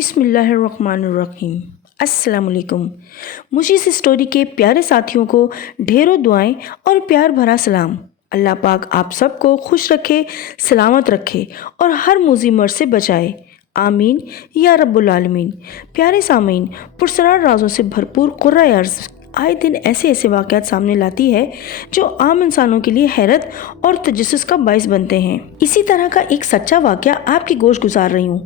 بسم اللہ الرحمن الرحیم۔ السلام علیکم۔ مجھے اس اسٹوری کے پیارے ساتھیوں کو ڈھیروں دعائیں اور پیار بھرا سلام۔ اللہ پاک آپ سب کو خوش رکھے، سلامت رکھے اور ہر موذی مرض سے بچائے، آمین یا رب العالمین۔ پیارے سامعین، پرسرار رازوں سے بھرپور قرۂ ارض آئے دن ایسے واقعات سامنے لاتی ہے جو عام انسانوں کے لیے حیرت اور تجسس کا باعث بنتے ہیں۔ اسی طرح کا ایک سچا واقعہ آپ کی گوش گزار رہی ہوں۔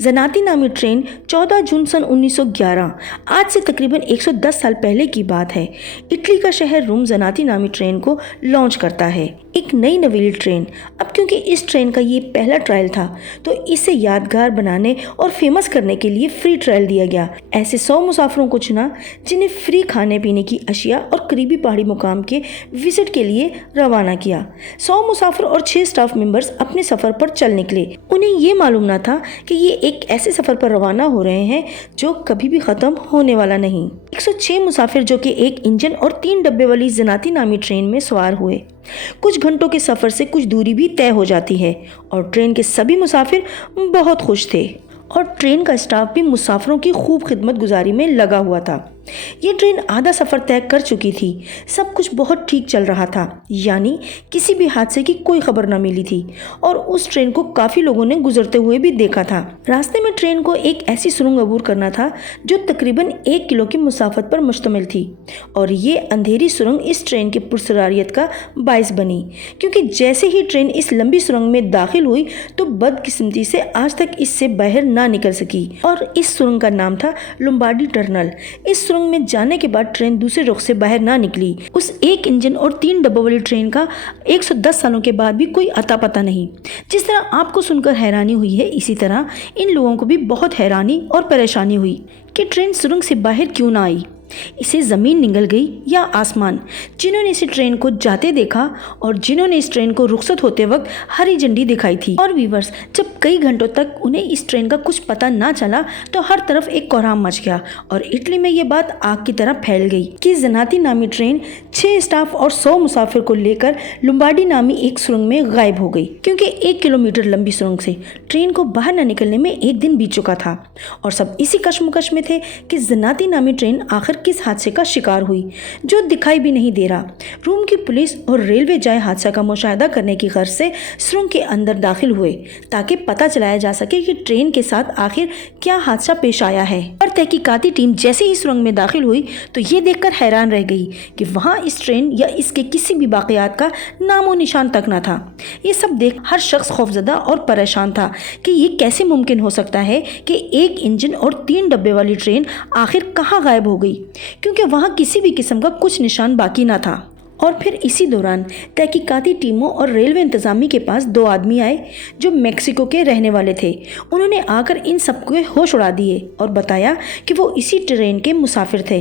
زناتی نامی ٹرین 14 جون سن 1911، آج سے تقریباً 110 سال پہلے کی بات ہے، اٹلی کا شہر روم زناتی نامی ٹرین کو لانچ کرتا ہے، ایک نئی نویلی ٹرین۔ اب کیونکہ اس ٹرین کا یہ پہلا ٹرائل تھا تو اسے یادگار بنانے اور فیمس کرنے کے لیے فری ٹرائل دیا گیا۔ ایسے 100 مسافروں کو چنا جنہیں فری کھانے پینے کی اشیاء اور قریبی پہاڑی مقام کے وزٹ کے لیے روانہ کیا۔ 100 مسافر اور 6 اسٹاف ممبرز اپنے سفر پر چل نکلے۔ انہیں یہ معلوم نہ تھا کہ یہ ایک ایسے سفر پر روانہ ہو رہے ہیں جو کبھی بھی ختم ہونے والا نہیں۔ 106 مسافر جو کہ ایک انجن اور 3 ڈبے والی زناتی نامی ٹرین میں سوار ہوئے۔ کچھ گھنٹوں کے سفر سے کچھ دوری بھی طے ہو جاتی ہے اور ٹرین کے سبھی مسافر بہت خوش تھے اور ٹرین کا اسٹاف بھی مسافروں کی خوب خدمت گزاری میں لگا ہوا تھا۔ یہ ٹرین آدھا سفر طے کر چکی تھی، سب کچھ بہت ٹھیک چل رہا تھا، یعنی کسی بھی حادثے کی کوئی خبر نہ ملی تھی اور اس ٹرین کو کافی لوگوں نے گزرتے ہوئے بھی دیکھا تھا۔ راستے میں ٹرین کو ایک ایسی سرنگ عبور کرنا تھا جو تقریباً 1 کلو کی مسافت پر مشتمل تھی اور یہ اندھیری سرنگ اس ٹرین کی پرسراریت کا باعث بنی، کیونکہ جیسے ہی ٹرین اس لمبی سرنگ میں داخل ہوئی تو بدقسمتی سے آج تک اس سے باہر نہ نکل سکی اور اس سرنگ کا نام تھا لومبارڈی ٹنل۔ اس سرنگ میں جانے کے بعد ٹرین دوسرے رخ سے باہر نہ نکلی۔ اس ایک انجن اور 3 ڈبوں والی ٹرین کا 110 سالوں کے بعد بھی کوئی اتا پتہ نہیں۔ جس طرح آپ کو سن کر حیرانی ہوئی ہے، اسی طرح ان لوگوں کو بھی بہت حیرانی اور پریشانی ہوئی کہ ٹرین سرنگ سے باہر کیوں نہ آئی۔ اسے زمین نگل گئی یا آسمان؟ جنہوں نے اس ٹرین کو جاتے دیکھا اور جنہوں نے اس ٹرین کو رخصت ہوتے وقت ہری جھنڈی دکھائی تھی، اور ویورز، جب کئی گھنٹوں تک انہیں اس ٹرین کا کچھ پتہ نہ چلا تو ہر طرف ایک کوہرام مچ گیا اور اٹلی میں یہ بات آگ کی طرح پھیل گئی کہ زناتی نامی ٹرین 6 اسٹاف اور 100 مسافر کو لے کر لومبارڈی نامی ایک سرنگ میں غائب ہو گئی، کیونکہ 1 کلومیٹر لمبی سرنگ سے ٹرین کو باہر نہ نکلنے میں 1 دن بیت چکا تھا اور سب اسی کشمکش میں تھے کہ زناتی نامی ٹرین آخر کس حادثے کا شکار ہوئی جو دکھائی بھی نہیں دے رہا۔ روم کی پولیس اور ریلوے جائے حادثہ کا مشاہدہ کرنے کی غرض سے سرنگ کے اندر داخل ہوئے تاکہ پتہ چلایا جا سکے کہ ٹرین کے ساتھ آخر کیا حادثہ پیش آیا ہے۔ اور تحقیقاتی ٹیم جیسے ہی سرنگ میں داخل ہوئی تو یہ دیکھ کر حیران رہ گئی کہ وہاں اس ٹرین یا اس کے کسی بھی باقیات کا نام و نشان تک نہ تھا۔ یہ سب دیکھ ہر شخص خوفزدہ اور پریشان تھا کہ یہ کیسے ممکن ہو سکتا ہے کہ ایک انجن اور 3 ڈبے والی ٹرین آخر کہاں غائب ہو گئی، کیونکہ وہاں کسی بھی قسم کا کچھ نشان باقی نہ تھا۔ اور پھر اسی دوران تحقیقاتی ٹیموں اور ریلوے انتظامیہ کے پاس 2 آدمی آئے جو میکسیکو کے رہنے والے تھے۔ انہوں نے آ کر ان سب کے ہوش اڑا دیے اور بتایا کہ وہ اسی ٹرین کے مسافر تھے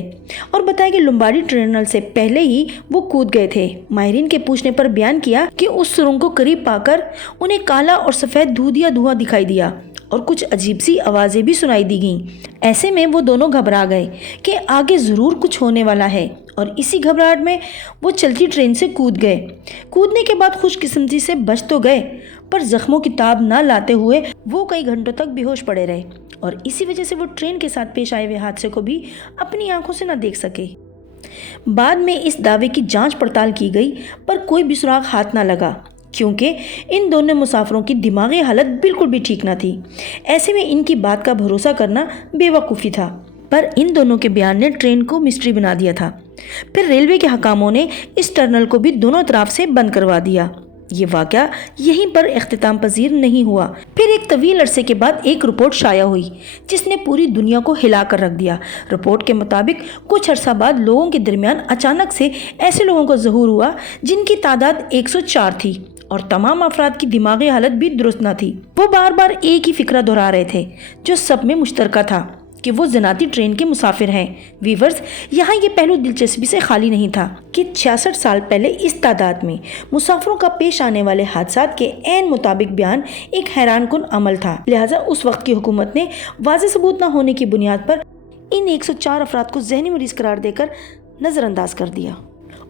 اور بتایا کہ لومبارڈی ٹنل سے پہلے ہی وہ کود گئے تھے۔ ماہرین کے پوچھنے پر بیان کیا کہ اس سرنگ کو قریب پا کر انہیں کالا اور سفید دھواں دکھائی دیا اور کچھ عجیب سی آوازیں بھی سنائی دی گئیں۔ ایسے میں وہ دونوں گھبرا گئے کہ آگے ضرور کچھ ہونے والا ہے اور اسی گھبراہٹ میں وہ چلتی ٹرین سے کود گئے۔ کودنے کے بعد خوش قسمتی سے بچ تو گئے، پر زخموں کی تاب نہ لاتے ہوئے وہ کئی گھنٹوں تک بے ہوش پڑے رہے اور اسی وجہ سے وہ ٹرین کے ساتھ پیش آئے ہوئے حادثے کو بھی اپنی آنکھوں سے نہ دیکھ سکے۔ بعد میں اس دعوے کی جانچ پڑتال کی گئی پر کوئی بھی سراغ ہاتھ نہ لگا، کیونکہ ان دونوں مسافروں کی دماغی حالت بالکل بھی ٹھیک نہ تھی۔ ایسے میں ان کی بات کا بھروسہ کرنا بے وقوفی تھا، پر ان دونوں کے بیان نے ٹرین کو مسٹری بنا دیا تھا۔ پھر ریلوے کے حکاموں نے اس ٹنل کو بھی دونوں طرف سے بند کروا دیا۔ یہ واقعہ یہیں پر اختتام پذیر نہیں ہوا۔ پھر ایک طویل عرصے کے بعد ایک رپورٹ شائع ہوئی جس نے پوری دنیا کو ہلا کر رکھ دیا۔ رپورٹ کے مطابق کچھ عرصہ بعد لوگوں کے درمیان اچانک سے ایسے لوگوں کا ظہور ہوا جن کی تعداد 104 تھی اور تمام افراد کی دماغی حالت بھی درست نہ تھی۔ وہ بار بار ایک ہی فکرہ دہرا رہے تھے جو سب میں مشترکہ تھا کہ وہ زناتی ٹرین کے مسافر ہیں۔ ویورز، یہاں یہ پہلو دلچسپی سے خالی نہیں تھا کہ 66 سال پہلے اس تعداد میں مسافروں کا پیش آنے والے حادثات کے عین مطابق بیان ایک حیران کن عمل تھا، لہٰذا اس وقت کی حکومت نے واضح ثبوت نہ ہونے کی بنیاد پر ان 104 افراد کو ذہنی مریض قرار دے کر نظر انداز کر دیا